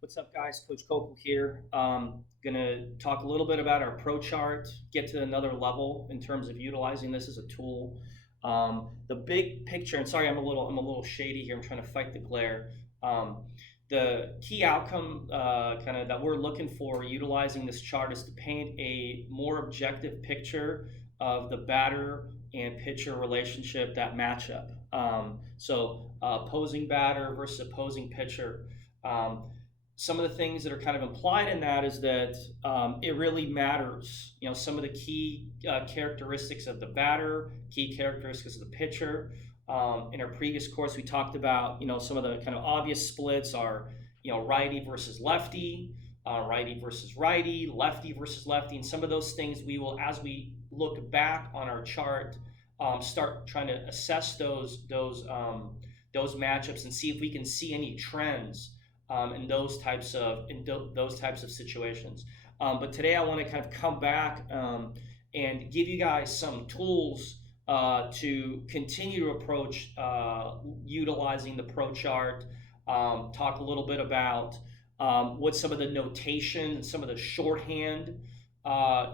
What's up, guys? Coach Kokel here. Gonna talk a little bit about our Pro Chart, get to another level in terms of utilizing this as a tool. The big picture, and sorry, I'm a little shady here. I'm trying to fight the glare. Um, the key outcome, kind of that we're looking for utilizing this chart is to paint a more objective picture of the batter and pitcher relationship, that matchup. Opposing batter versus opposing pitcher. Um, some of the things that are kind of implied in that is that it really matters. Some of the key characteristics of the batter, key characteristics of the pitcher. In our previous course, we talked about some of the kind of obvious splits are righty versus lefty, righty versus righty, lefty versus lefty, and some of those things we will, as we look back on our chart, start trying to assess those matchups and see if we can see any trends in those types of situations. But today I want to kind of come back and give you guys some tools to continue to approach utilizing the Pro Chart. Talk a little bit about what some of the notation and some of the shorthand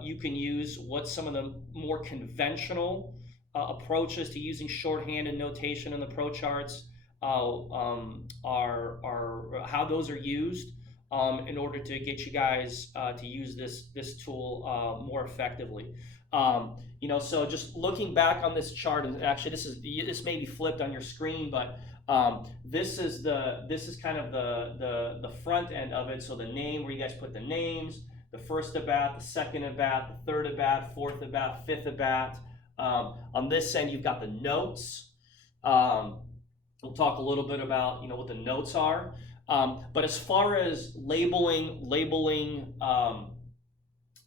you can use. What some of the more conventional approaches to using shorthand and notation in the Pro Charts are how those are used in order to get you guys to use this tool more effectively. So just looking back on this chart, and actually this may be flipped on your screen, but this is kind of the front end of it. So the name, where you guys put the names, the first at bat, the second at bat, the third at bat, fourth at bat, fifth at bat. On this end, you've got the notes. We'll talk a little bit about what the notes are. But as far as labeling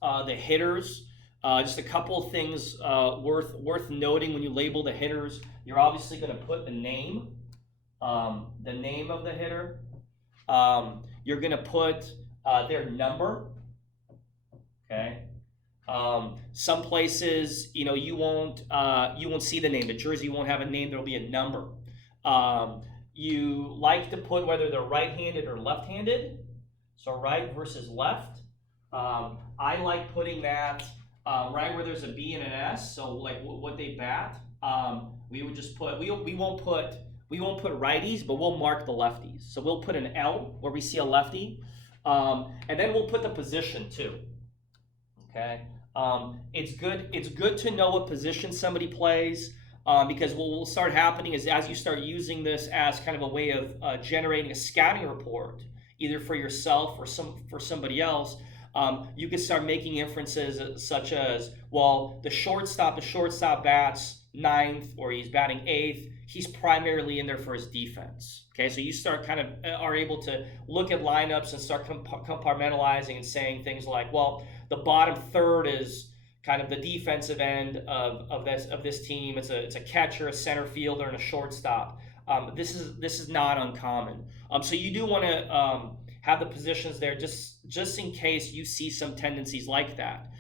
the hitters, just a couple of things worth noting when you label the hitters. You're obviously going to put the name of the hitter. You're going to put their number. Okay. Some places, you won't see the name. The jersey won't have a name. There'll be a number. You like to put whether they're right-handed or left-handed, so right versus left. I like putting that right where there's a B and an S, so like what they bat. We would just put we won't put righties, but we'll mark the lefties. So we'll put an L where we see a lefty, and then we'll put the position too. Okay, it's good to know what position somebody plays. Because what will start happening is, as you start using this as kind of a way of generating a scouting report, either for yourself or for somebody else, you can start making inferences such as, well, the shortstop bats ninth, or he's batting eighth. He's primarily in there for his defense. Okay, so you start kind of are able to look at lineups and start compartmentalizing and saying things like, well, the bottom third is kind of the defensive end of this team. It's a catcher, a center fielder, and a shortstop. This is not uncommon. So you do want to have the positions there just in case you see some tendencies like that,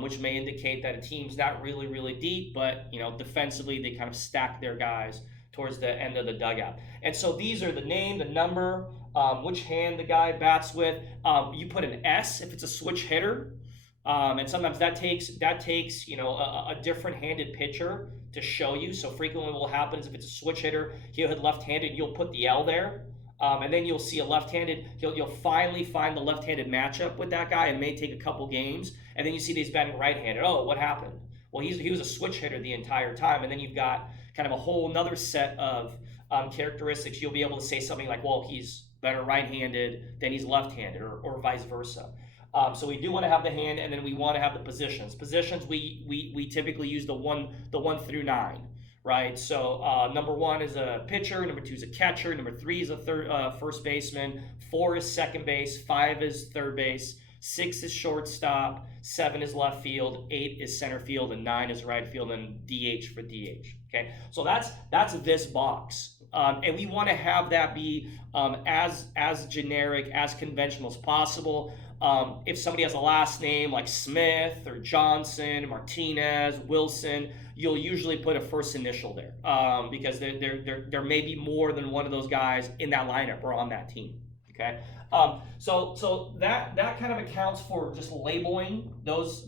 which may indicate that a team's not really deep, but defensively they kind of stack their guys towards the end of the dugout. And so these are the name, the number, which hand the guy bats with. You put an S if it's a switch hitter. And sometimes that takes a different handed pitcher to show you. So frequently what will happen is, if it's a switch hitter, he'll hit left-handed, you'll put the L there. And then you'll see a left-handed, you'll finally find the left-handed matchup with that guy. It may take a couple games. And then you see that he's batting right-handed. Oh, what happened? Well, he was a switch hitter the entire time. And then you've got kind of a whole another set of characteristics. You'll be able to say something like, well, he's better right-handed than he's left-handed, or vice versa. So we do want to have the hand, and then we want to have the positions. Positions, we typically use the one through 9, right? So number 1 is a pitcher, number 2 is a catcher, number 3 is a first baseman, 4 is second base, 5 is third base, 6 is shortstop, 7 is left field, 8 is center field, and 9 is right field, and DH for DH. Okay, so that's this box. And we want to have that be as generic, as conventional as possible. If somebody has a last name like Smith or Johnson, Martinez, Wilson, you'll usually put a first initial there, because there may be more than one of those guys in that lineup or on that team. Okay, so that kind of accounts for just labeling those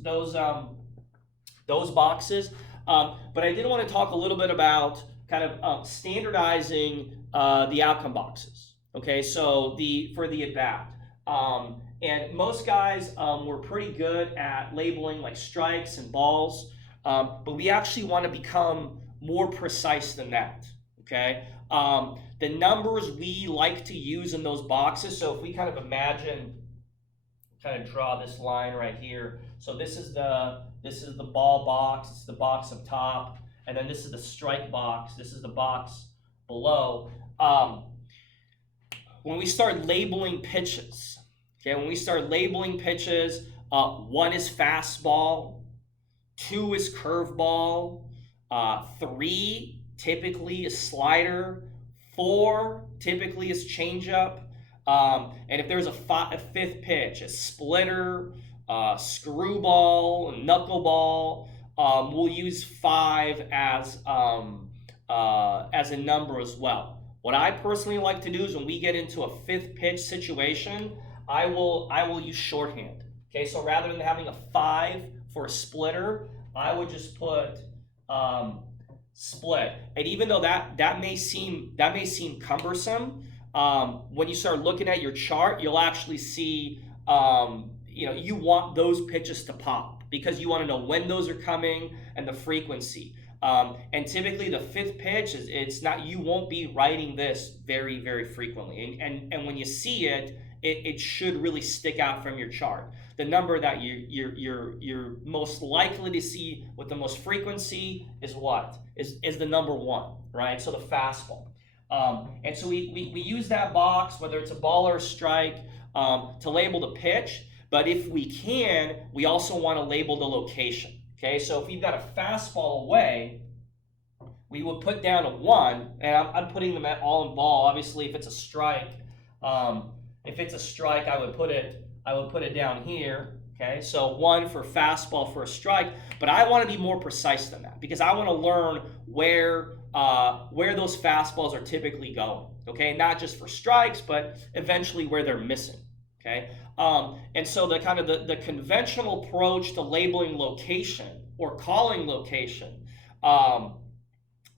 boxes. But I did want to talk a little bit about kind of standardizing the outcome boxes. Okay, so for the at bat. And most guys were pretty good at labeling like strikes and balls, but we actually want to become more precise than that. Okay, the numbers we like to use in those boxes. So if we kind of imagine, kind of draw this line right here. So this is the ball box. It's the box up top, and then this is the strike box. This is the box below. When we start labeling pitches, okay, when we start labeling pitches, 1 is fastball, 2 is curveball, 3 typically is slider, 4 typically is changeup, and if there's a 5th pitch, a splitter, screwball, knuckleball, we'll use 5 as a number as well. What I personally like to do is when we get into a 5th pitch situation, I will use shorthand. Okay, so rather than having a 5 for a splitter, I would just put split. And even though that may seem cumbersome, when you start looking at your chart, you'll actually see you want those pitches to pop because you want to know when those are coming and the frequency. And typically the 5th pitch it's not, you won't be writing this very, very frequently. And when you see it should really stick out from your chart. The number that you're most likely to see with the most frequency is what? Is the number 1, right? So the fastball. And so we use that box, whether it's a ball or a strike, to label the pitch. But if we can, we also want to label the location. Okay, so if we've got a fastball away, we would put down a 1, and I'm putting them all in ball. Obviously, if it's a strike, I would put it down here. Okay, so 1 for fastball for a strike, but I want to be more precise than that because I want to learn where those fastballs are typically going. Okay, not just for strikes, but eventually where they're missing. Okay, and so the conventional approach to labeling location or calling location are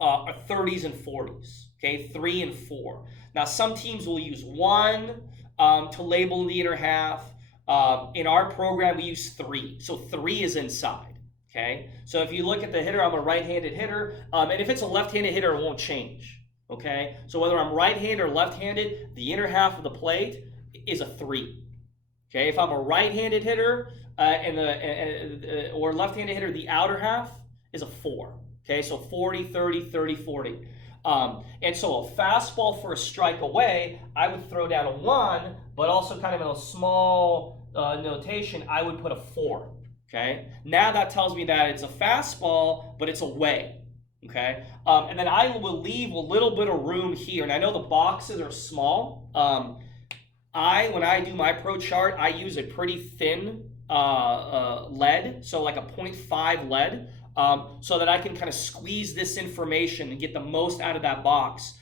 30s and 40s. Okay, 3 and 4. Now some teams will use 1 to label the inner half. In our program, we use 3. So 3 is inside. Okay, so if you look at the hitter, I'm a right-handed hitter, and if it's a left-handed hitter, it won't change. Okay, so whether I'm right-handed or left-handed, the inner half of the plate is a 3. Okay, if I'm a right-handed hitter or left-handed hitter, the outer half is a 4. Okay, so 40, 30, 30, 40. And so a fastball for a strike away, I would throw down a 1, but also kind of in a small notation, I would put a 4. Okay, now that tells me that it's a fastball, but it's away. Okay, and then I will leave a little bit of room here, and I know the boxes are small. When I do my pro chart, I use a pretty thin lead, so like a 0.5 lead, so that I can kind of squeeze this information and get the most out of that box.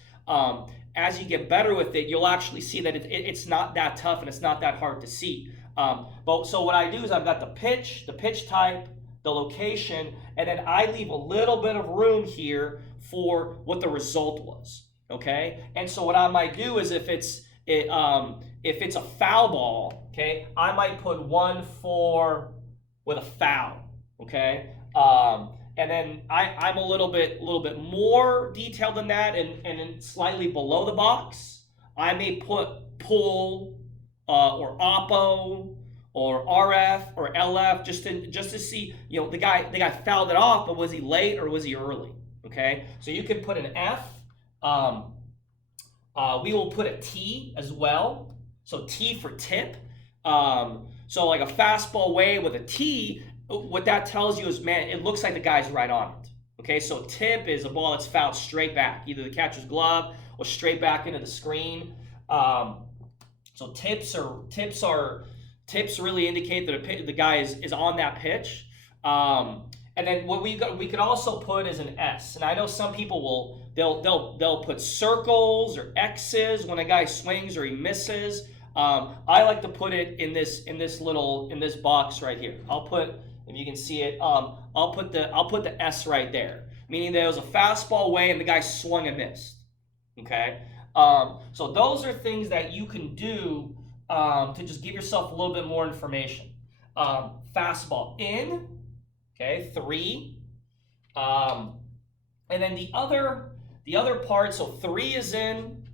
As you get better with it, you'll actually see that it's not that tough and it's not that hard to see. So what I do is I've got the pitch type, the location, and then I leave a little bit of room here for what the result was. Okay, and so what I might do is if it's a foul ball, okay, I might put 1 with a foul. Okay, and then I'm a little bit more detailed than that, and then slightly below the box, I may put pull or oppo or RF or LF just to see, the guy fouled it off, but was he late or was he early? Okay, so you can put an F. We will put a T as well. So T for tip. So like a fastball way with a T, what that tells you is, man, it looks like the guy's right on it. Okay, so tip is a ball that's fouled straight back, either the catcher's glove or straight back into the screen. So tips really indicate that the guy is on that pitch. And then what we could also put is an S. And I know some people they'll put circles or X's when a guy swings or he misses. I like to put it in this box right here. I'll put, if you can see it, I'll put the S right there, meaning that it was a fastball away and the guy swung and missed. Okay, so those are things that you can do to just give yourself a little bit more information. Fastball in, okay, 3, and then the other part. So 3 is in,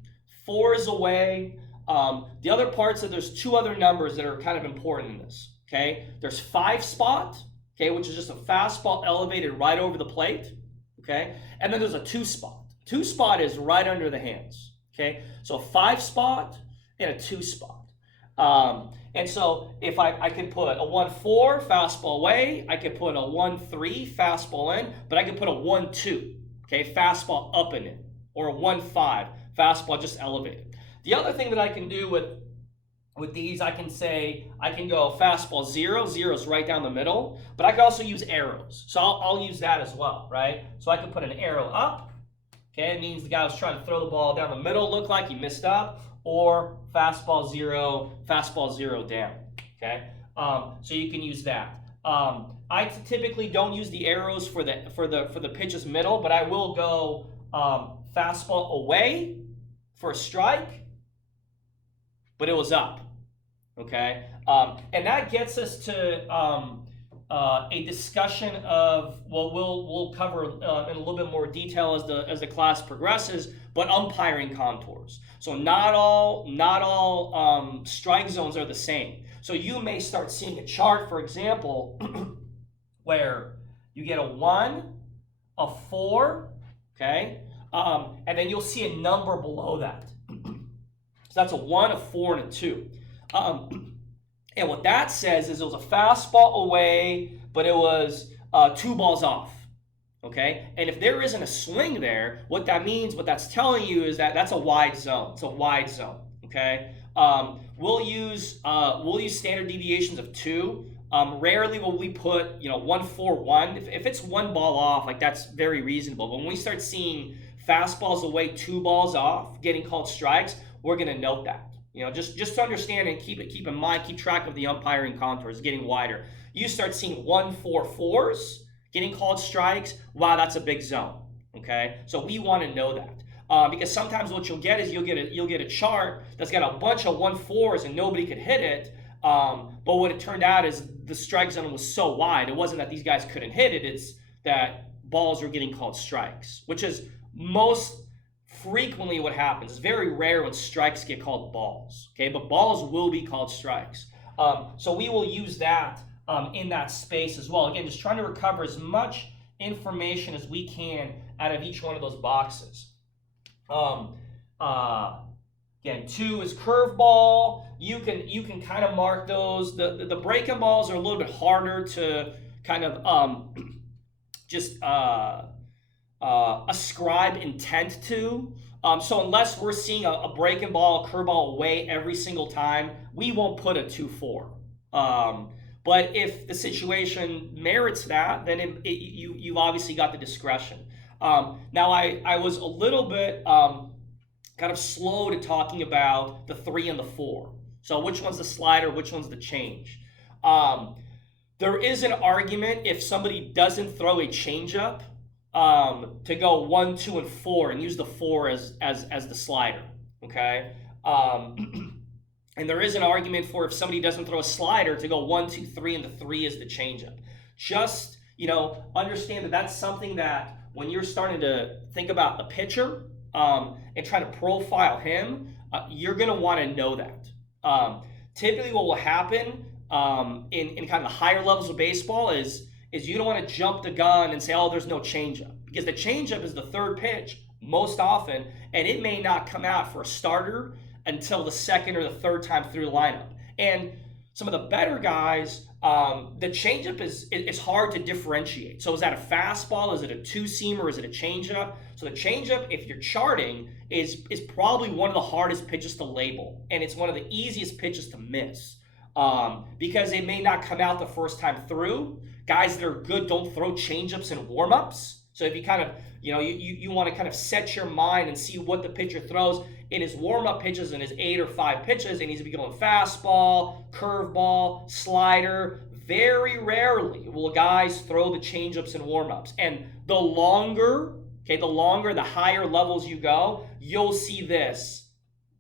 4 is away. The other parts that there's 2 other numbers that are kind of important in this. Okay, there's 5 spot, okay, which is just a fastball elevated right over the plate. Okay, and then there's a 2 spot. 2 spot is right under the hands. Okay, so a 5 spot and a 2 spot. And so if I could put a 1-4 fastball away, I could put a 1-3 fastball in, but I could put a 1-2, okay, fastball up and in, or a 1-5 fastball just elevated. The other thing that I can do with these, I can go fastball 0. 0 is right down the middle, but I can also use arrows. So I'll use that as well, right? So I can put an arrow up. Okay, it means the guy was trying to throw the ball down the middle, looked like he missed up, or fastball 0 down. Okay, so you can use that. I typically don't use the arrows for the pitch's middle, but I will go fastball away for a strike, but it was up. Okay, and that gets us to a discussion of, well, we'll cover in a little bit more detail as the class progresses, but umpiring contours. So not all strike zones are the same. So you may start seeing a chart, for example, where you get a 1, a 4, okay, and then you'll see a number below that. So that's a 1, a 4, and a 2. And what that says is it was a fastball away, but it was 2 balls off. Okay, and if there isn't a swing there, what that's telling you is that that's a wide zone. It's a wide zone. Okay, we'll use standard deviations of 2. Rarely will we put 1-4-1. If it's 1 ball off, like, that's very reasonable. But when we start seeing fastballs away, 2 balls off, getting called strikes, we're gonna note that. Just to understand and keep in mind, keep track of the umpiring contours getting wider. You start seeing 1-4-4s getting called strikes. Wow, that's a big zone. Okay, so we want to know that because sometimes what you'll get is you'll get a chart that's got a bunch of 1-4s and nobody could hit it. But what it turned out is the strike zone was so wide. It wasn't that these guys couldn't hit it. It's that balls were getting called strikes, which is most frequently what happens. It's very rare when strikes get called balls, okay? But balls will be called strikes. So we will use that in that space as well. Again, just trying to recover as much information as we can out of each one of those boxes. Again, 2 is curveball. You can kind of mark those. The breaking balls are a little bit harder to kind of ascribe intent to. So unless we're seeing a breaking ball, a curveball away every single time, we won't put a 2-4. But if the situation merits that, then you've obviously got the discretion. Now I was a little bit kind of slow to talking about the 3 and the 4. So which one's the slider, which one's the change? There is an argument if somebody doesn't throw a changeup to go 1, 2, and 4 and use the 4 as the slider. Okay. And there is an argument for if somebody doesn't throw a slider to go 1, 2, 3, and the 3 is the changeup. Just understand that that's something that when you're starting to think about the pitcher and try to profile him, you're going to want to know that. Typically, what will happen in kind of the higher levels of baseball is you don't want to jump the gun and say, oh, there's no changeup, because the changeup is the 3rd pitch most often, and it may not come out for a starter until the 2nd or the 3rd time through the lineup. And some of the better guys, the changeup is hard to differentiate. So is that a fastball? Is it a 2-seamer? Is it a changeup? So the changeup, if you're charting, is probably one of the hardest pitches to label, and it's one of the easiest pitches to miss because it may not come out the first time through. Guys that are good don't throw changeups in warm-ups. So if you kind of, you want to kind of set your mind and see what the pitcher throws, in his warm-up pitches, in his 8 or 5 pitches, it needs to be going fastball, curveball, slider. Very rarely will guys throw the changeups in warm-ups. And the longer, the higher levels you go, you'll see this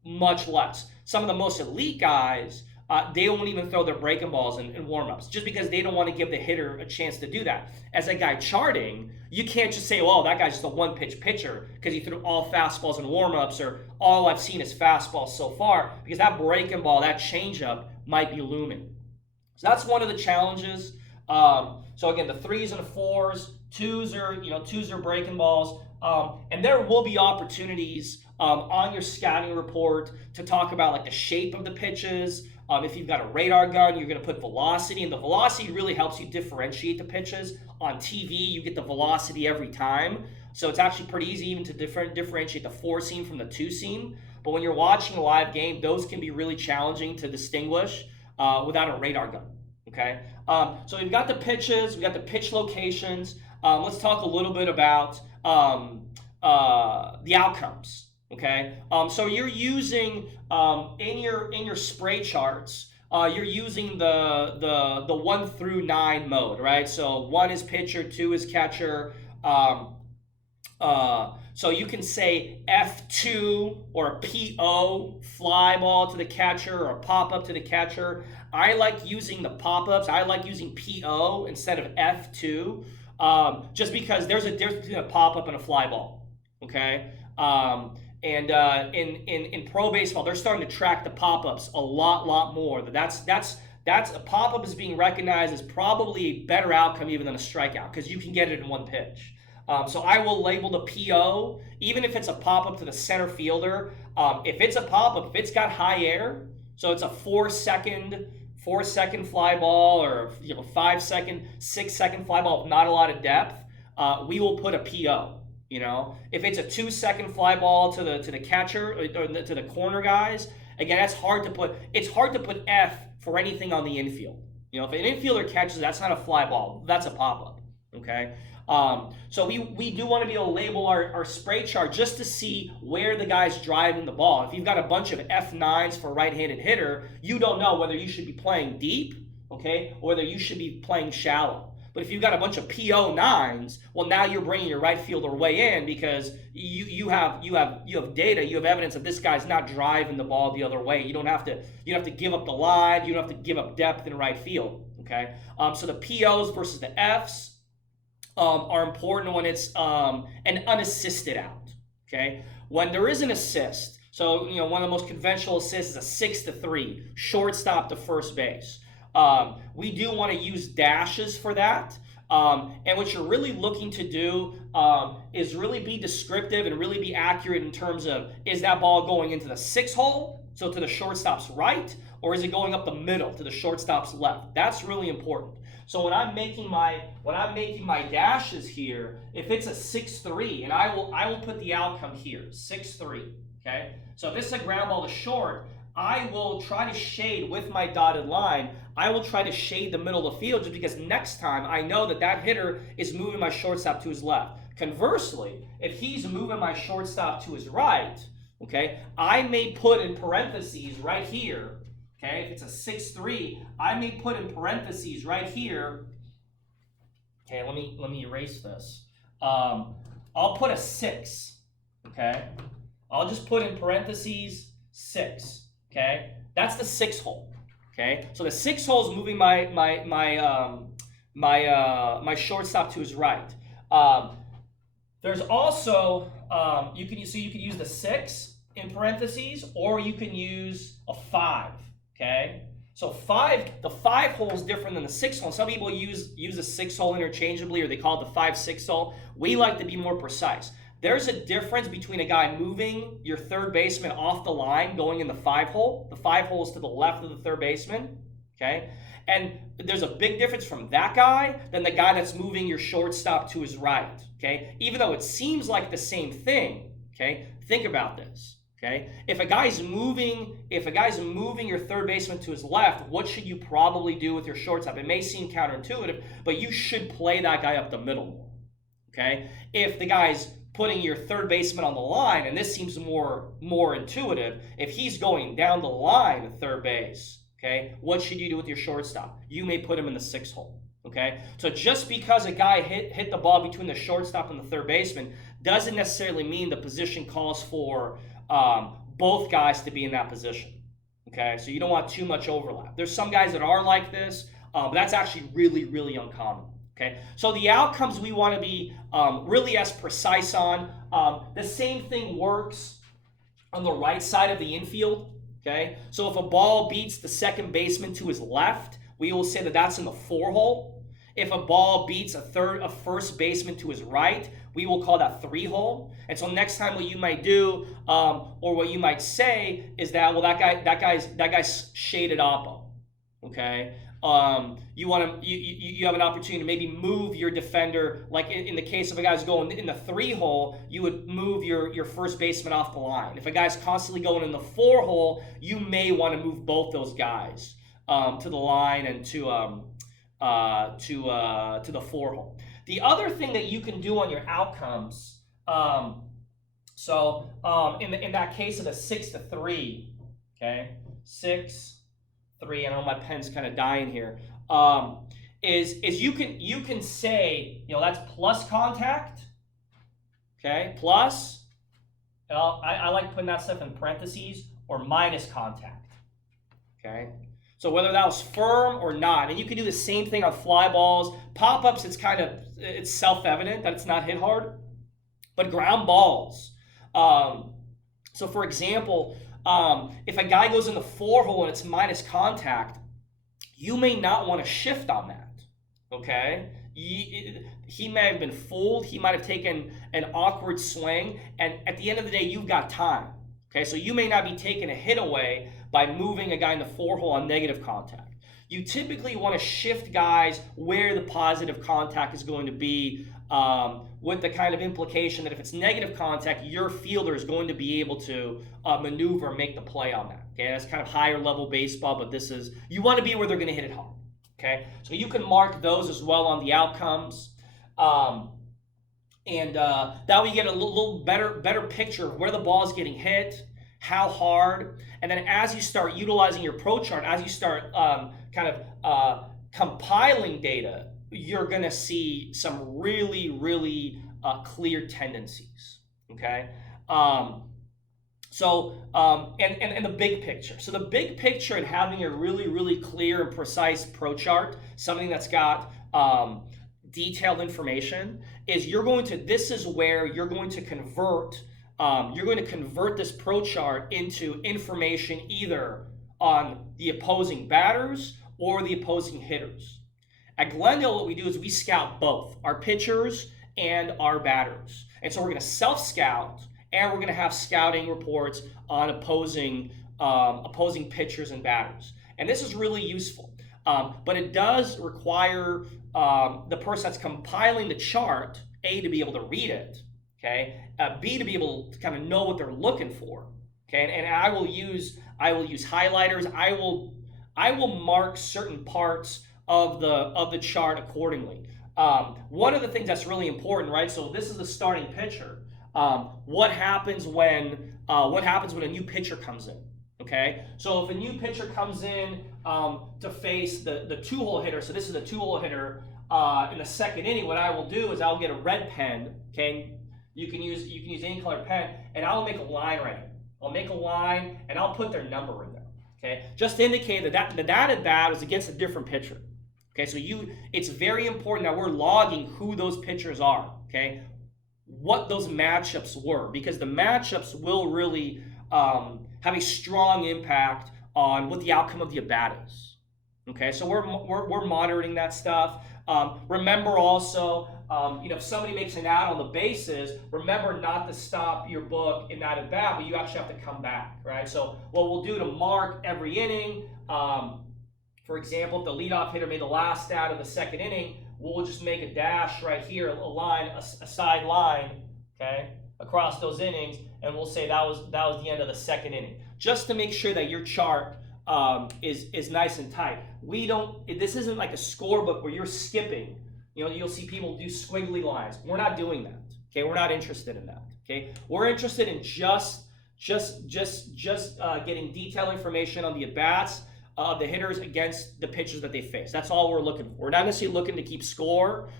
much less. Some of the most elite guys, they won't even throw their breaking balls in warm-ups just because they don't want to give the hitter a chance to do that. As a guy charting, you can't just say, well, that guy's just a one-pitch pitcher because he threw all fastballs in warm-ups, or all I've seen is fastballs so far, because that breaking ball, that changeup might be looming. So that's one of the challenges. So again, the 3s and the 4s, 2s are breaking balls. And there will be opportunities on your scouting report to talk about like the shape of the pitches. If you've got a radar gun, you're going to put velocity, and the velocity really helps you differentiate the pitches. On TV, you get the velocity every time. So it's actually pretty easy even to differentiate the 4-seam from the 2-seam. But when you're watching a live game, those can be really challenging to distinguish without a radar gun. Okay, so we've got the pitches, we've got the pitch locations. Let's talk a little bit about the outcomes. Okay, so you're using in your spray charts, you're using the 1 through 9 mode, right? So 1 is pitcher, 2 is catcher. So you can say F2 or PO, fly ball to the catcher, or pop up to the catcher. I like using the pop-ups. I like using PO instead of F2, just because there's a difference between a pop-up and a fly ball, okay? And in pro baseball, they're starting to track the pop-ups a lot more. That's a pop-up is being recognized as probably a better outcome even than a strikeout, because you can get it in one pitch. So I will label the PO, even if it's a pop-up to the center fielder. If it's a pop-up, if it's got high air, so it's a 4-second fly ball, or 5-second, 6-second fly ball with not a lot of depth, we will put a PO. If it's a 2-second fly ball to the catcher or to the corner guys, again, it's hard to put F for anything on the infield. If an infielder catches, that's not a fly ball, that's a pop-up. Okay. So we do want to be able to label our spray chart just to see where the guy's driving the ball. If you've got a bunch of F9s for a right-handed hitter, you don't know whether you should be playing deep, okay, or whether you should be playing shallow. But if you've got a bunch of PO9s, well, now you're bringing your right fielder way in, because you have data, you have evidence that this guy's not driving the ball the other way. You don't have to give up the line, you don't have to give up depth in right field. Okay, so the POs versus the Fs are important when it's an unassisted out. Okay, when there is an assist, so one of the most conventional assists is a 6-3 shortstop to first base. We do want to use dashes for that. And what you're really looking to do is really be descriptive and really be accurate in terms of, is that ball going into the 6 hole, so to the shortstop's right, or is it going up the middle to the shortstop's left? That's really important. So when I'm making my dashes here, if it's a 6-3, and I will put the outcome here, 6-3. Okay. So if it's a ground ball to short, I will try to shade with my dotted line. I will try to shade the middle of the field, just because next time I know that hitter is moving my shortstop to his left. Conversely, if he's moving my shortstop to his right, okay, I may put in parentheses right here, okay, if it's a 6-3, I may put in parentheses right here, okay, let me erase this. I'll put a 6, okay? I'll just put in parentheses 6. Okay, that's the 6 hole. Okay, so the 6 hole is moving my shortstop to his right. There's also you can use the 6 in parentheses, or you can use a 5. Okay, so the 5 hole is different than the 6 hole. Some people use the 6 hole interchangeably, or they call it the 5-6 hole. We like to be more precise. There's a difference between a guy moving your third baseman off the line going in the 5 hole. The 5 hole is to the left of the third baseman, okay? And there's a big difference from that guy than the guy that's moving your shortstop to his right, okay? Even though it seems like the same thing, okay? Think about this, okay? If a guy's moving your third baseman to his left, what should you probably do with your shortstop? It may seem counterintuitive, but you should play that guy up the middle more, okay? If the guy's putting your third baseman on the line, and this seems more intuitive, if he's going down the line at third base, okay, what should you do with your shortstop? You may put him in the 6 hole. Okay, so just because a guy hit the ball between the shortstop and the third baseman doesn't necessarily mean the position calls for both guys to be in that position. Okay, so you don't want too much overlap. There's some guys that are like this, but that's actually really, really uncommon. Okay, so the outcomes we want to be really as precise on. The same thing works on the right side of the infield. Okay, so if a ball beats the second baseman to his left, we will say that that's in the 4 hole. If a ball beats a first baseman to his right, we will call that 3 hole. And so next time, what you might do, or what you might say, is that, well, that guy's shaded oppo. Okay, you have an opportunity to maybe move your defender. Like in the case of a guy's going in the 3 hole, you would move your first baseman off the line. If a guy's constantly going in the 4 hole, you may want to move both those guys to the line and to the 4 hole. The other thing that you can do on your outcomes, in that case of the 6-3, okay, 6-3. I know my pen's kind of dying here. Is you can say, that's plus contact, okay, plus. I like putting that stuff in parentheses, or minus contact, okay. So whether that was firm or not, and you can do the same thing on fly balls. Pop-ups, it's self-evident that it's not hit hard, but ground balls. So for example, if a guy goes in the 4 hole and it's minus contact, you may not want to shift on that, okay? He may have been fooled. He might have taken an awkward swing, and at the end of the day, you've got time, okay? So you may not be taking a hit away by moving a guy in the 4 hole on negative contact. You typically want to shift guys where the positive contact is going to be, with the kind of implication that if it's negative contact, your fielder is going to be able to maneuver and make the play on that. Okay, that's kind of higher level baseball, but you want to be where they're going to hit it hard. Okay, so you can mark those as well on the outcomes. And that way you get a little better picture of where the ball is getting hit, how hard, and then as you start utilizing your pro chart, as you start compiling data, you're going to see some really, really clear tendencies. Okay, and the big picture. So the big picture and having a really, really clear and precise pro chart, something that's got detailed information, is this is where you're going to convert. You're going to convert this pro chart into information either on the opposing batters or the opposing hitters. At Glendale, what we do is we scout both our pitchers and our batters. And so we're going to self-scout, and we're going to have scouting reports on opposing pitchers and batters. And this is really useful. But it does require the person that's compiling the chart, A, to be able to read it, okay, B, to be able to kind of know what they're looking for, okay, and I will use highlighters. I will mark certain parts of the chart accordingly. One of the things that's really important, right? So this is the starting pitcher. What happens when a new pitcher comes in? Okay, so if a new pitcher comes in to face the 2-hole hitter, so this is the 2-hole hitter in the second inning, what I will do is I'll get a red pen. Okay, you can use any color pen, and I'll make a line right here. I'll make a line, and I'll put their number in there. Okay, just to indicate that at bat is against a different pitcher. Okay, so it's very important that we're logging who those pitchers are. Okay, what those matchups were, because the matchups will really have a strong impact on what the outcome of the at-bat is. Okay, so we're monitoring that stuff. Remember also, if somebody makes an out on the bases, remember not to stop your book in that at-bat, but you actually have to come back, right? So what we'll do to mark every inning, for example, if the leadoff hitter made the last out of the second inning, we'll just make a dash right here, a side line, okay, across those innings, and we'll say that was the end of the second inning, just to make sure that your chart is nice and tight. This isn't like a scorebook where you're skipping. You'll see people do squiggly lines. We're not doing that. Okay, we're not interested in that. Okay, we're interested in just getting detailed information on the at-bats of the hitters against the pitchers that they face. That's all we're looking for. We're not necessarily looking to keep score.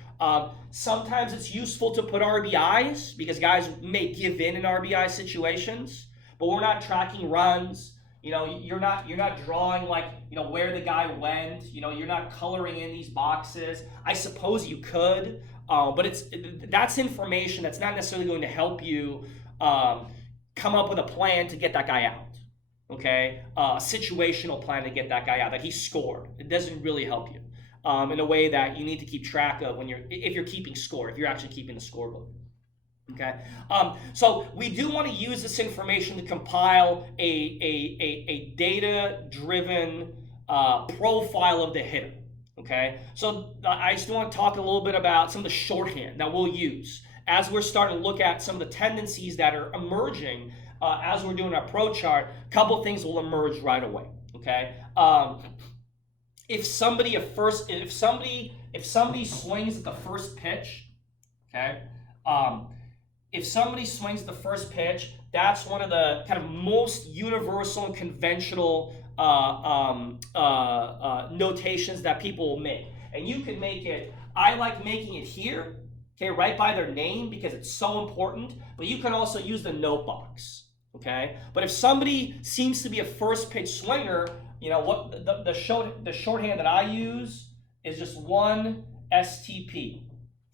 Sometimes it's useful to put RBIs because guys may give in RBI situations, but we're not tracking runs. You know, you're not drawing like, you know, where the guy went. You know, you're not coloring in these boxes. I suppose you could, but that's information that's not necessarily going to help you come up with a plan to get that guy out. Okay, a situational plan to get that guy out, that he scored. It doesn't really help you in a way that you need to keep track of if you're keeping score, if you're actually keeping the scorebook. Okay, so we do want to use this information to compile a data-driven profile of the hitter. Okay, so I just want to talk a little bit about some of the shorthand that we'll use as we're starting to look at some of the tendencies that are emerging as we're doing our pro chart. A couple things will emerge right away. Okay, if somebody swings at the first pitch, okay, if somebody swings at the first pitch, that's one of the kind of most universal and conventional notations that people will make. And you can make it, I like making it here, okay, right by their name because it's so important, but you can also use the note box, okay? But if somebody seems to be a first pitch swinger, you know, what the shorthand that I use is just 1 STP,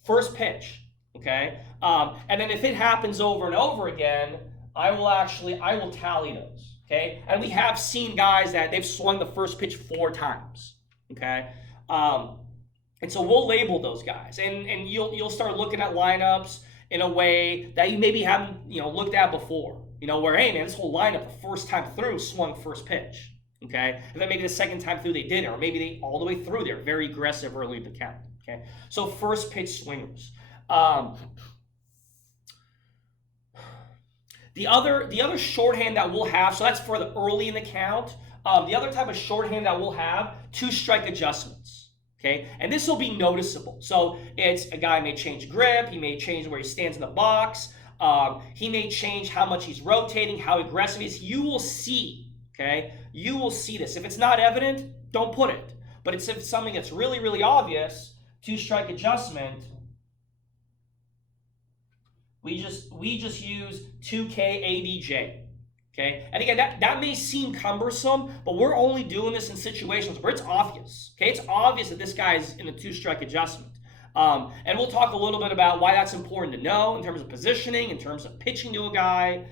first pitch, okay? And then if it happens over and over again, I will tally those, okay? And we have seen guys that they've swung the first pitch 4 times, okay? And so we'll label those guys, and you'll start looking at lineups in a way that you maybe haven't, you know, looked at before. You know, where, hey man, this whole lineup the first time through swung first pitch. Okay, and then maybe the second time through they didn't, or maybe they all the way through they're very aggressive early in the count. Okay, so first pitch swingers. The other shorthand that we'll have, so that's for the early in the count. The other type of shorthand that we'll have, 2-strike adjustments. Okay, and this will be noticeable. So it's a guy may change grip, he may change where he stands in the box, he may change how much he's rotating, how aggressive he is. You will see. Okay, you will see this. If it's not evident, don't put it. But if it's something that's really, really obvious, 2-strike adjustment, we just use 2K ADJ. Okay, and again, that may seem cumbersome, but we're only doing this in situations where it's obvious. Okay, it's obvious that this guy is in a 2-strike adjustment. And we'll talk a little bit about why that's important to know in terms of positioning, in terms of pitching to a guy,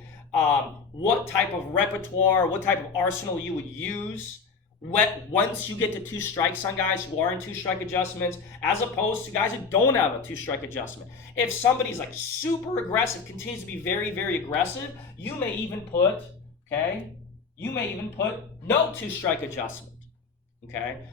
what type of repertoire, what type of arsenal you would use once you get to 2 strikes on guys who are in 2-strike adjustments, as opposed to guys who don't have a 2-strike adjustment. If somebody's like super aggressive, continues to be very, very aggressive, you may even put no 2-strike adjustment. Okay,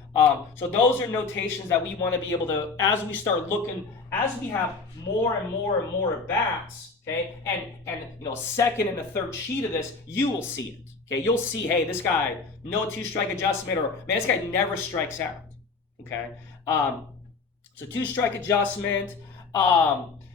so those are notations that we want to be able to, as we start looking, as we have more and more and more at bats, okay, and you know, second and the third sheet of this, you will see it. Okay, you'll see, hey, this guy, no 2-strike adjustment, or man, this guy never strikes out. Okay, so 2-strike adjustment.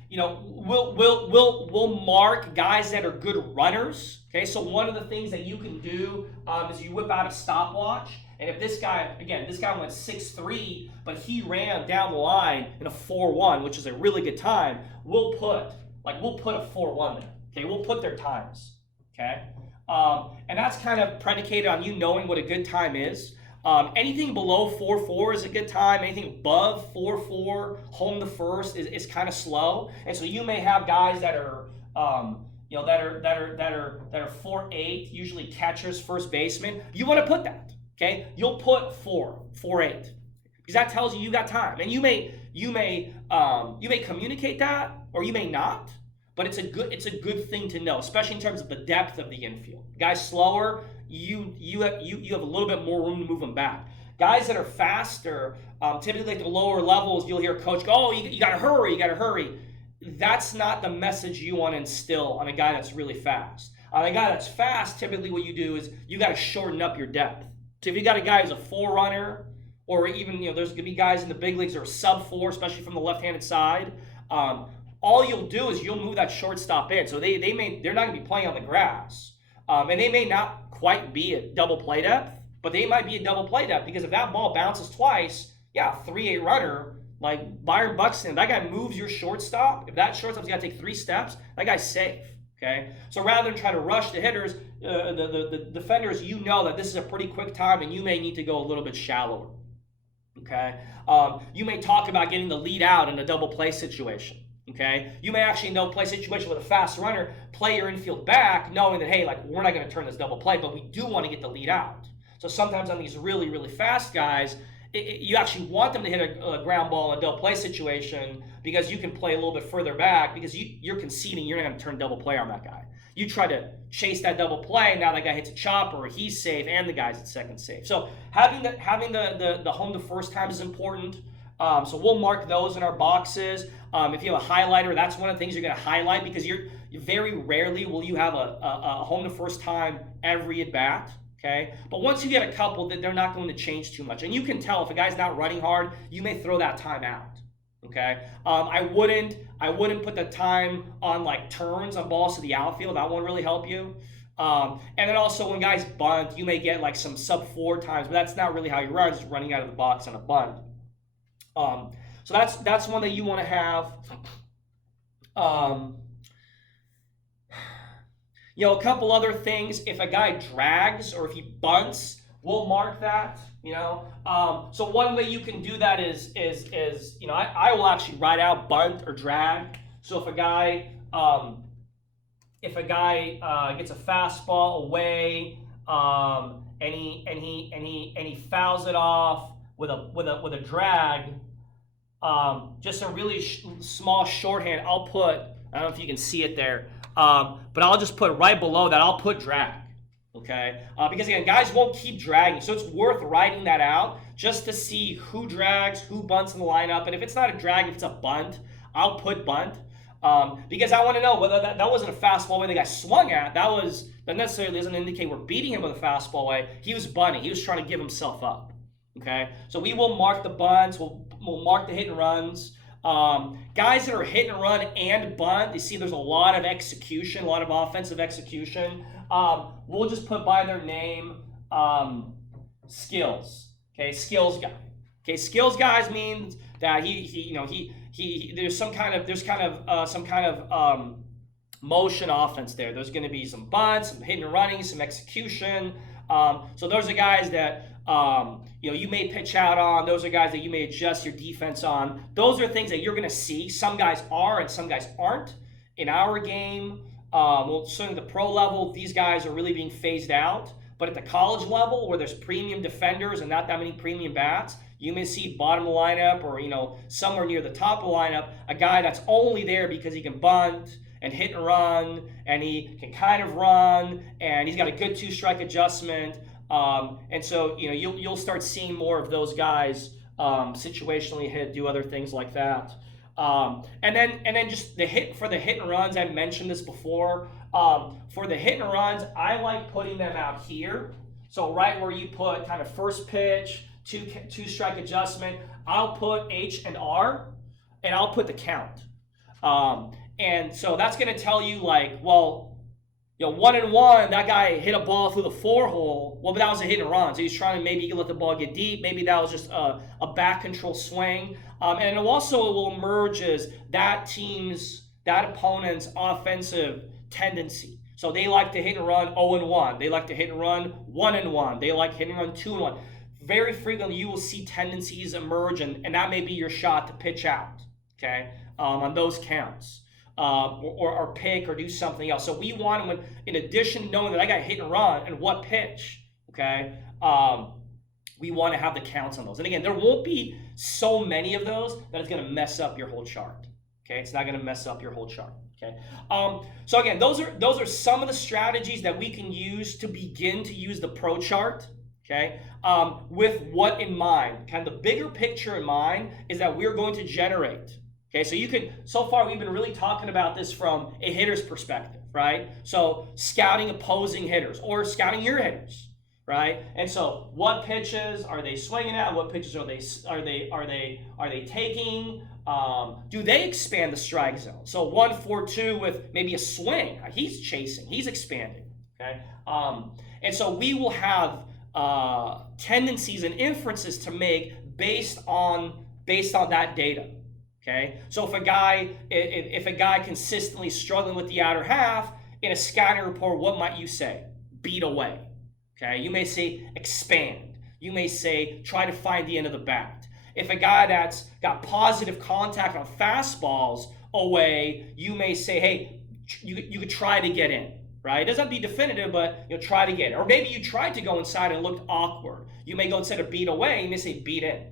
You know, we'll mark guys that are good runners. Okay, so one of the things that you can do is you whip out a stopwatch. And if this guy, again, this guy went 6.3, but he ran down the line in a 4.1, which is a really good time, we'll put a 4.1 there. Okay, we'll put their times. Okay, and that's kind of predicated on you knowing what a good time is. Anything below 4.4 is a good time. Anything above 4.4, home to first is kind of slow. And so you may have guys that are you know, that are 4.8, usually catchers, first baseman. You want to put that. Okay, you'll put 4.8 because that tells you got time, and you may communicate that, or you may not. But it's a good thing to know, especially in terms of the depth of the infield. Guys slower, you have a little bit more room to move them back. Guys that are faster, typically at the lower levels, you'll hear coach go, "Oh, you got to hurry, you got to hurry." That's not the message you want to instill on a guy that's really fast. On a guy that's fast, typically what you do is you got to shorten up your depth. So if you got a guy who's a 4-runner, or even, you know, there's going to be guys in the big leagues that are sub 4, especially from the left-handed side. all you'll do is you'll move that shortstop in. So they're not going to be playing on the grass. And they may not quite be at double play depth, but they might be at double play depth because if that ball bounces twice, yeah, 3-8 runner, like Byron Buxton, that guy moves your shortstop. If that shortstop's got to take 3 steps, that guy's safe. Okay, so rather than try to rush the hitters, the defenders, you know that this is a pretty quick time, and you may need to go a little bit shallower. Okay, you may talk about getting the lead out in a double play situation. Okay, you may actually in a double play situation with a fast runner play your infield back, knowing that hey, like we're not going to turn this double play, but we do want to get the lead out. So sometimes on these really, really fast guys, you actually want them to hit a ground ball in a double play situation because you can play a little bit further back because you're conceding you're not going to turn double play on that guy. You try to chase that double play, now that guy hits a chopper, he's safe, and the guy's at second safe. So having the home to first time is important. So we'll mark those in our boxes. If you have a highlighter, that's one of the things you're going to highlight because you very rarely will you have a home to first time every at bat. Okay, but once you get a couple, that they're not going to change too much, and you can tell if a guy's not running hard, you may throw that time out. Okay, I wouldn't put the time on like turns on balls to the outfield. That won't really help you. And then also when guys bunt, you may get like some sub-4 times, but that's not really how you run. Just running out of the box on a bunt. So that's one that you want to have. You know, a couple other things. If a guy drags or if he bunts, we'll mark that. You know, so one way you can do that is you know I will actually write out bunt or drag. So if a guy gets a fastball away and he fouls it off with a drag, just a really small shorthand. I'll put, I don't know if you can see it there. But I'll just put right below that, I'll put drag, okay? Because again, guys won't keep dragging, so it's worth writing that out just to see who drags, who bunts in the lineup, and if it's not a drag, if it's a bunt, I'll put bunt, because I want to know whether that wasn't a fastball way the guy swung at, that necessarily doesn't indicate we're beating him with a fastball way, he was bunting, he was trying to give himself up, okay? So we will mark the bunts, we'll mark the hit and runs. Guys that are hit and run and bunt, you see there's a lot of execution, a lot of offensive execution. We'll just put by their name skills. Okay, skills guy. Okay, skills guys means that there's some kind of motion offense there. There's going to be some bunts, some hitting and running, some execution. So those are guys that you may pitch out on. Those are guys that you may adjust your defense on. Those are things that you're going to see. Some guys are and some guys aren't. In our game, well, certainly the pro level, these guys are really being phased out. But at the college level, where there's premium defenders and not that many premium bats, you may see bottom of the lineup or somewhere near the top of the lineup, a guy that's only there because he can bunt and hit and run, and he can kind of run, and he's got a good 2-strike adjustment. And so you'll start seeing more of those guys situationally hit, do other things like that. And then just the hit and runs. I mentioned this before. For the hit and runs, I like putting them out here. So right where you put kind of first pitch, 2-strike adjustment, I'll put H and R, and I'll put the count. And so that's going to tell you like, well, 1-1, that guy hit a ball through the 4-hole. Well, but that was a hit and run. So he's trying to maybe let the ball get deep. Maybe that was just a back control swing. And it will emerge as that opponent's offensive tendency. So they like to hit and run 0-1. They like to hit and run 1-1. They like hitting and run 2-1. Very frequently, you will see tendencies emerge, and that may be your shot to pitch out, okay, on those counts. Or pick or do something else. So we want to, in addition to knowing that I got hit and run and what pitch, okay, we want to have the counts on those. And again, there won't be so many of those that it's going to mess up your whole chart. Okay, it's not going to mess up your whole chart. Okay, so again, those are some of the strategies that we can use to begin to use the pro chart. Okay, with what in mind? Kind of the bigger picture in mind is that we're going to generate. Okay, so far we've been really talking about this from a hitter's perspective, right? So scouting opposing hitters or scouting your hitters, right? And so, what pitches are they swinging at? What pitches are they taking? Do they expand the strike zone? So 1-4-2 with maybe a swing. He's chasing. He's expanding. Okay. And so we will have tendencies and inferences to make based on that data. Okay. So if a guy consistently struggling with the outer half in a scouting report, what might you say? Beat away. Okay. You may say expand. You may say try to find the end of the bat. If a guy that's got positive contact on fastballs away, you may say, hey, you could try to get in, right? It doesn't have to be definitive, but try to get in. Or maybe you tried to go inside and looked awkward. You may go instead of beat away, you may say beat in,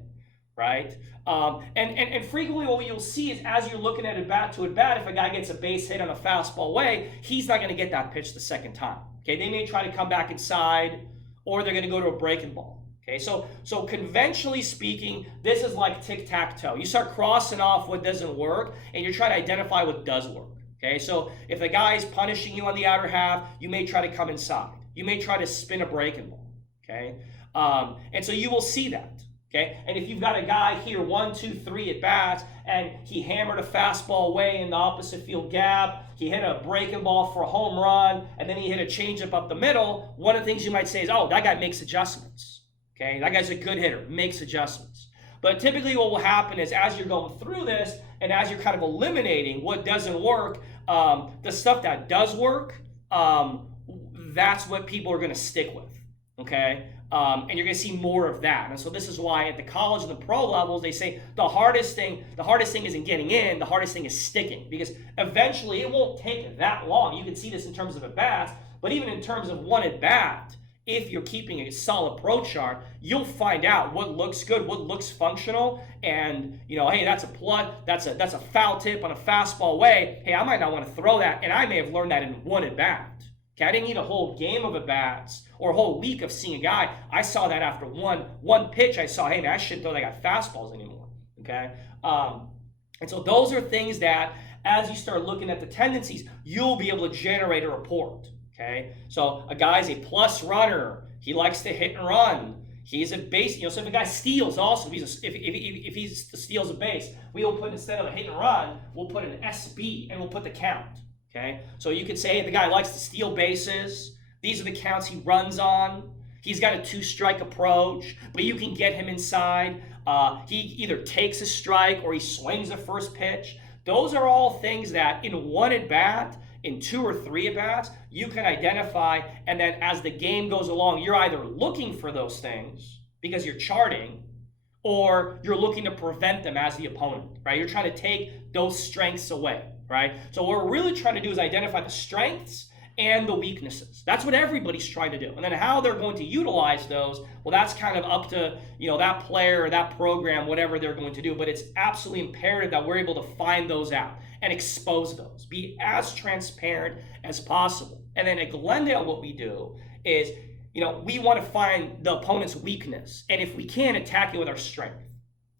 right? And frequently what you'll see is as you're looking at at bat, if a guy gets a base hit on a fastball away, he's not going to get that pitch the second time. Okay, they may try to come back inside, or they're going to go to a breaking ball. Okay, so conventionally speaking, this is like tic-tac-toe. You start crossing off what doesn't work, and you're trying to identify what does work. Okay, so if a guy is punishing you on the outer half, you may try to come inside. You may try to spin a breaking ball. Okay, and so you will see that. Okay, and if you've got a guy here, 1, 2, 3 at bats, and he hammered a fastball away in the opposite field gap, he hit a breaking ball for a home run, and then he hit a changeup up the middle, one of the things you might say is, oh, that guy makes adjustments. Okay, that guy's a good hitter, makes adjustments. But typically what will happen is as you're going through this and as you're kind of eliminating what doesn't work, the stuff that does work, that's what people are going to stick with, okay? And you're going to see more of that. And so this is why at the college and the pro levels, they say the hardest thing isn't getting in, the hardest thing is sticking. Because eventually it won't take that long. You can see this in terms of at-bats, but even in terms of one at-bat, if you're keeping a solid pro chart, you'll find out what looks good, what looks functional, and hey, that's a foul tip on a fastball away. Hey, I might not want to throw that, and I may have learned that in one at bat. Okay, I didn't need a whole game of at bats or a whole week of seeing a guy. I saw that after one pitch. I saw, hey man, I shouldn't throw that guy fastballs anymore. Okay, and so those are things that as you start looking at the tendencies, you'll be able to generate a report. Okay, so a guy's a plus runner. He likes to hit and run. He's a base. So if a guy steals, also if he steals a base, we will put instead of a hit and run, we'll put an SB and we'll put the count. Okay, so you could say hey, the guy likes to steal bases. These are the counts he runs on. He's got a 2-strike approach, but you can get him inside. He either takes a strike or he swings the first pitch. Those are all things that in one at bat, in 2 or 3 at-bats, you can identify, and then as the game goes along, you're either looking for those things because you're charting, or you're looking to prevent them as the opponent, right? You're trying to take those strengths away, right? So what we're really trying to do is identify the strengths and the weaknesses. That's what everybody's trying to do. And then how they're going to utilize those, well, that's kind of up to, that player or that program, whatever they're going to do. But it's absolutely imperative that we're able to find those out and expose those. Be as transparent as possible. And then at Glendale, what we do is, we want to find the opponent's weakness. And if we can, attack it with our strength,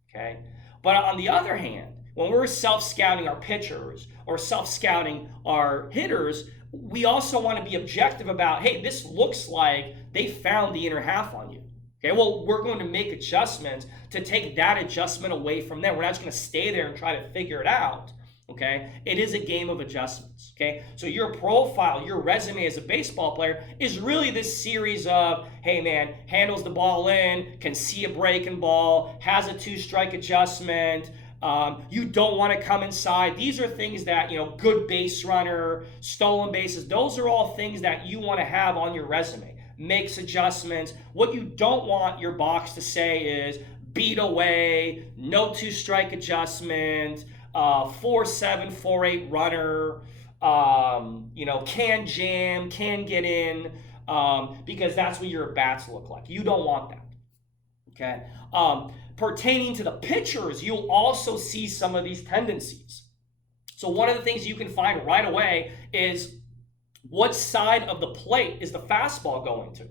okay? But on the other hand, when we're self-scouting our pitchers or self-scouting our hitters, we also want to be objective about, hey, this looks like they found the inner half on you. Okay, well, we're going to make adjustments to take that adjustment away from them. We're not just going to stay there and try to figure it out. Okay, it is a game of adjustments. Okay, so your profile, your resume as a baseball player is really this series of, hey man, handles the ball in, can see a breaking ball, has a 2-strike adjustment. You don't want to come inside. These are things that, good base runner, stolen bases, those are all things that you want to have on your resume. Makes adjustments. What you don't want your box to say is beat away, no 2-strike adjustment, 4-7, 4-8 runner, can jam, can get in, because that's what your bats look like. You don't want that. Okay. Pertaining to the pitchers, you'll also see some of these tendencies. So one of the things you can find right away is what side of the plate is the fastball going to?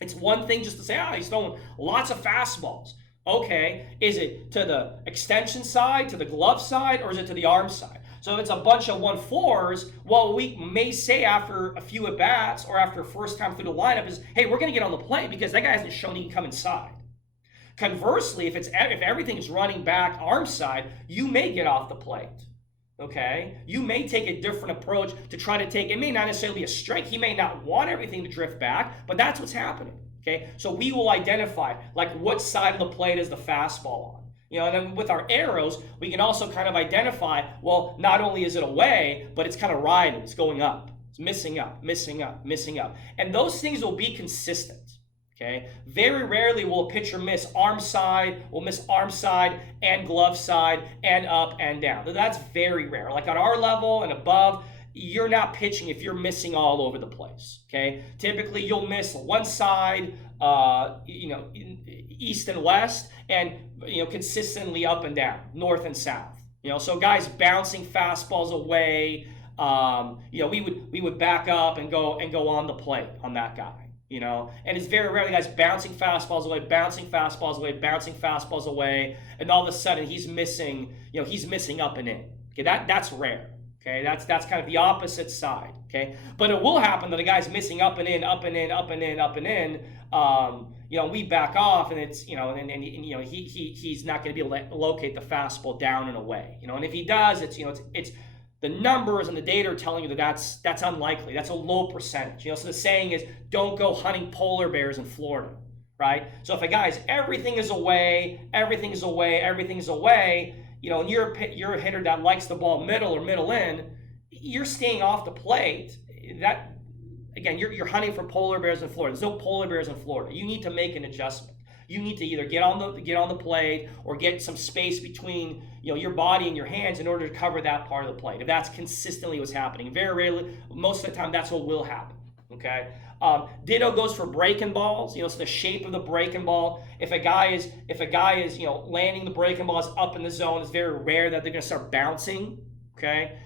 It's one thing just to say, he's throwing lots of fastballs. Okay, is it to the extension side, to the glove side, or is it to the arm side? So if it's a bunch of 1-4s, well, we may say after a few at-bats or after first time through the lineup is, hey, we're going to get on the plate because that guy hasn't shown he can come inside. Conversely, if everything is running back arm side, you may get off the plate. Okay? You may take a different approach to try to take, it may not necessarily be a strike. He may not want everything to drift back, but that's what's happening. Okay? So we will identify like what side of the plate is the fastball on. You know, and then with our arrows, we can also kind of identify, well, not only is it away, but it's kind of riding, it's going up, it's missing up, missing up, missing up. And those things will be consistent, okay? Very rarely will a pitcher miss arm side, will miss arm side and glove side and up and down. That's very rare. Like on our level and above, you're not pitching if you're missing all over the place, okay? Typically, you'll miss one side, east and west, and consistently up and down, north and south. So guys bouncing fastballs away. We would back up and go on the plate on that guy. And it's very rare the guy's bouncing fastballs away, bouncing fastballs away, bouncing fastballs away, and all of a sudden he's missing up and in. Okay, that's rare. Okay, that's kind of the opposite side. Okay, but it will happen that a guy's missing up and in, up and in, up and in, up and in. We back off, and it's he's not going to be able to locate the fastball down and away. And if he does, it's the numbers and the data are telling you that's unlikely. That's a low percentage. So the saying is, don't go hunting polar bears in Florida, right? So if a guy's everything is away, everything's away, everything's away, and you're a hitter that likes the ball middle or middle in, you're staying off the plate. That again, you're hunting for polar bears in Florida. There's no polar bears in Florida. You need to make an adjustment. You need to either get on the plate or get some space between your body and your hands in order to cover that part of the plate. If that's consistently what's happening, very rarely, most of the time, that's what will happen. Okay. Ditto goes for breaking balls. So the shape of the breaking ball. If a guy is landing the breaking balls up in the zone, it's very rare that they're going to start bouncing. Okay.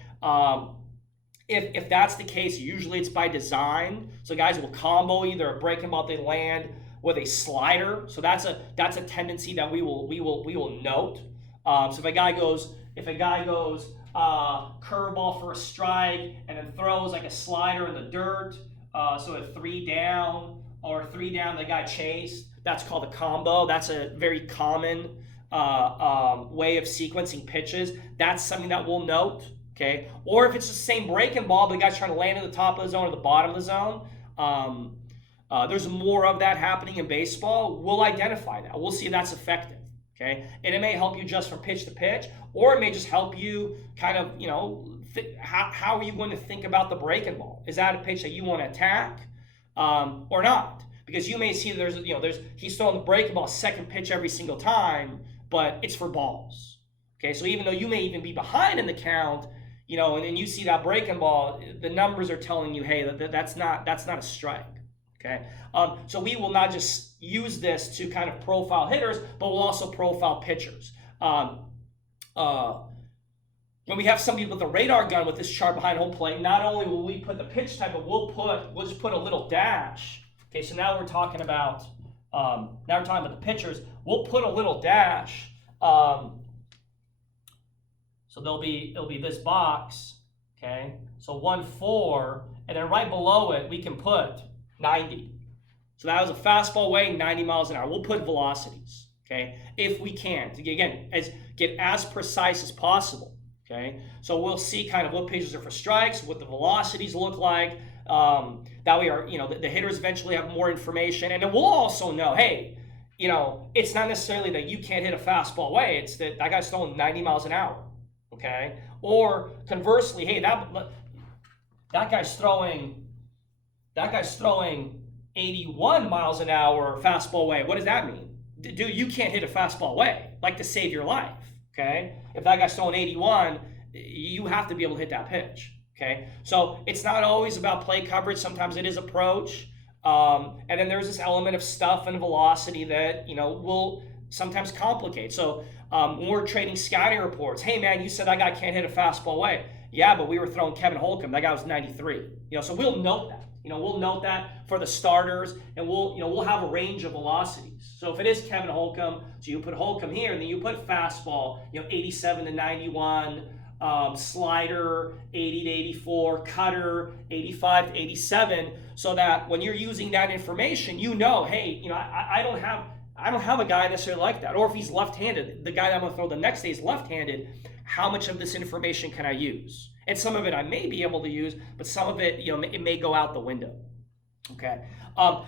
If that's the case, usually it's by design. So guys will combo either a breaking ball they land with a slider. So that's a tendency that we will note. So if a guy goes curveball for a strike and then throws like a slider in the dirt, so a 3 down or 3 down the guy chased, that's called a combo. That's a very common way of sequencing pitches. That's something that we'll note. Okay, or if it's the same breaking ball, but the guy's trying to land at the top of the zone or the bottom of the zone, there's more of that happening in baseball. We'll identify that. We'll see if that's effective. Okay, and it may help you just from pitch to pitch, or it may just help you kind of, how are you going to think about the breaking ball? Is that a pitch that you want to attack or not? Because you may see he's throwing the breaking ball second pitch every single time, but it's for balls. Okay, so even though you may even be behind in the count, and you see that breaking ball, the numbers are telling you, hey, that's not a strike. Okay, so we will not just use this to kind of profile hitters, but we'll also profile pitchers. When we have somebody with a radar gun with this chart behind home plate, not only will we put the pitch type, but we'll just put a little dash. Okay, so now we're talking about the pitchers. We'll put a little dash. So it'll be this box, okay? So 1-4, and then right below it, we can put 90. So that was a fastball weighing 90 miles an hour. We'll put velocities, okay? If we can, to get as precise as possible, okay? So we'll see kind of what pitches are for strikes, what the velocities look like. That way the hitters eventually have more information. And then we'll also know, hey, it's not necessarily that you can't hit a fastball away. It's that guy's throwing 90 miles an hour. Okay, or conversely, hey, that guy's throwing 81 miles an hour fastball away. What does that mean? Dude, you can't hit a fastball away, like to save your life. Okay, if that guy's throwing 81, you have to be able to hit that pitch. Okay, so it's not always about play coverage. Sometimes it is approach, and then there's this element of stuff and velocity that will sometimes complicate. So when we're trading scouting reports, hey man, you said that guy can't hit a fastball away. Yeah, but we were throwing Kevin Holcomb. That guy was 93. So we'll note that. We'll note that for the starters, and we'll have a range of velocities. So if it is Kevin Holcomb, so you put Holcomb here, and then you put fastball, 87 to 91, slider 80 to 84, cutter 85 to 87, so that when you're using that information, you know, hey, you know, I don't have a guy necessarily like that. Or if he's left-handed, the guy that I'm gonna throw the next day is left-handed, how much of this information can I use? And some of it I may be able to use, but some of it, you know, it may go out the window. Okay,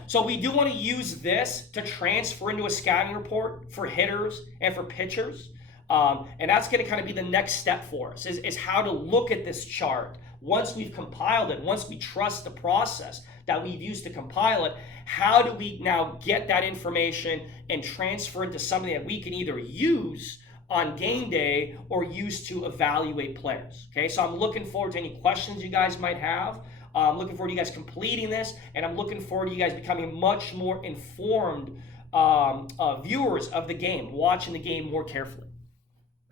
so we do want to use this to transfer into a scouting report for hitters and for pitchers. And that's going to kind of be the next step for us, is how to look at this chart. Once we've compiled it, once we trust the process that we've used to compile it, how do we now get that information and transfer it to something that we can either use on game day or use to evaluate players? Okay, so I'm looking forward to any questions you guys might have. I'm looking forward to you guys completing this, and I'm looking forward to you guys becoming much more informed viewers of the game, watching the game more carefully.